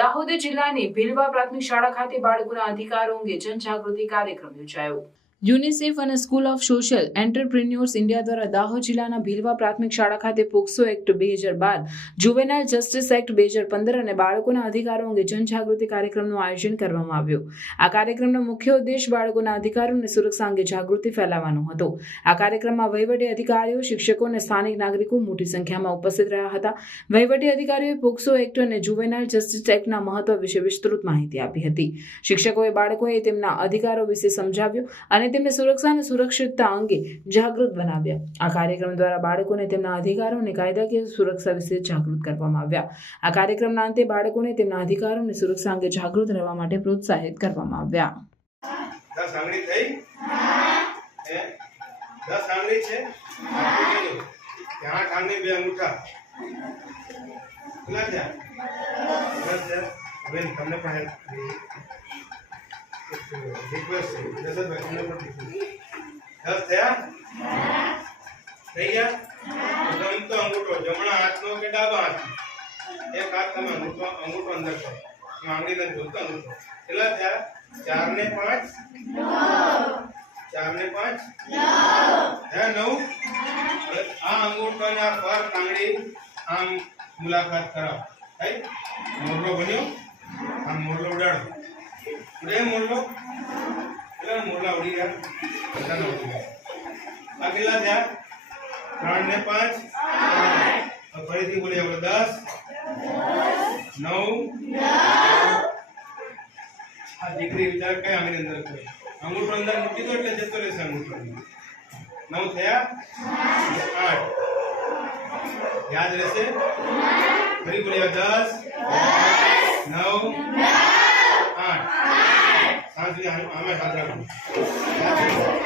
દાહોદ જિલ્લાની ભીલવા પ્રાથમિક શાળા ખાતે બાળકોના અધિકારો અંગે જનજાગૃતિ કાર્યક્રમ યોજાયો. યુનિસેફ અને school of social entrepreneurs India દ્વારા દાહોદ જિલ્લાના ભીલવા પ્રાથમિક શાળા ખાતે પોક્સો એક્ટ બે હજાર બાર, જુવેનાઇલ જસ્ટિસ એક્ટ બે હજાર પંદર અને બાળકોના અધિકારો અંગે જનજાગૃતિ કાર્યક્રમનું આયોજન કરવામાં આવ્યું. આ કાર્યક્રમનો મુખ્ય ઉદ્દેશ બાળકોના અધિકારો અને સુરક્ષા અંગે જાગૃતિ ફેલાવવાનો હતો. આ કાર્યક્રમમાં વહીવટી અધિકારીઓ, શિક્ષકો અને સ્થાનિક નાગરિકો મોટી સંખ્યામાં ઉપસ્થિત રહ્યા હતા. વહીવટી અધિકારીઓએ પોક્સો એક્ટ અને જુવેનાઇલ જસ્ટિસ એક્ટના મહત્વ વિશે વિસ્તૃત માહિતી આપી હતી. શિક્ષકોએ બાળકોએ તેમના અધિકારો વિશે સમજાવ્યું અને તેમને સુરક્ષા અને સુરક્ષિતતા અંગે જાગૃત બનાવ્યા. આ કાર્યક્રમ દ્વારા બાળકોને તેમના અધિકારો અને કાયદાકીય સુરક્ષા વિશે જાગૃત કરવામાં આવ્યા. આ કાર્યક્રમના અંતે બાળકોને તેમના અધિકારો અને સુરક્ષા અંગે જાગૃત રહેવા માટે પ્રોત્સાહિત કરવામાં આવ્યા. છે? તમને પણ. રિક્વેસ્ટ છે. દશરથભાઈ તમને. થયા? થઈ ગયા? અંગૂઠો, જમણા હાથનો કે ડાબા હાથનો? એક હાથ તમે અંગૂઠો અંગૂઠો અંદર કરો. બોલતો અંગૂઠો. કેટલા થયા? ચાર ને પાંચ? ચાર ને પાંચ? હે નવ? આ અંગૂઠો અને આ આમ મુલાકાત કરાવો. થઈ? મોટો બન્યો? ઉડે મોરલો કેટલા મોરલા ઉડી ગયા બધાના ઉડી ગયા આ થયા ત્રણ ને પાંચ ફરીથી બોલીએ આપણે દસ નવ આ દીકરી વિચાર કઈ આંગળી અંદર કોઈ અંગૂઠો અંદર મૂકી દો એટલે જતો રહેશે અંગૂઠો નવ થયા આઠ યાદ રહેશે ફરી બોલીએ દસ નવ આઠ 今天还还 ambil?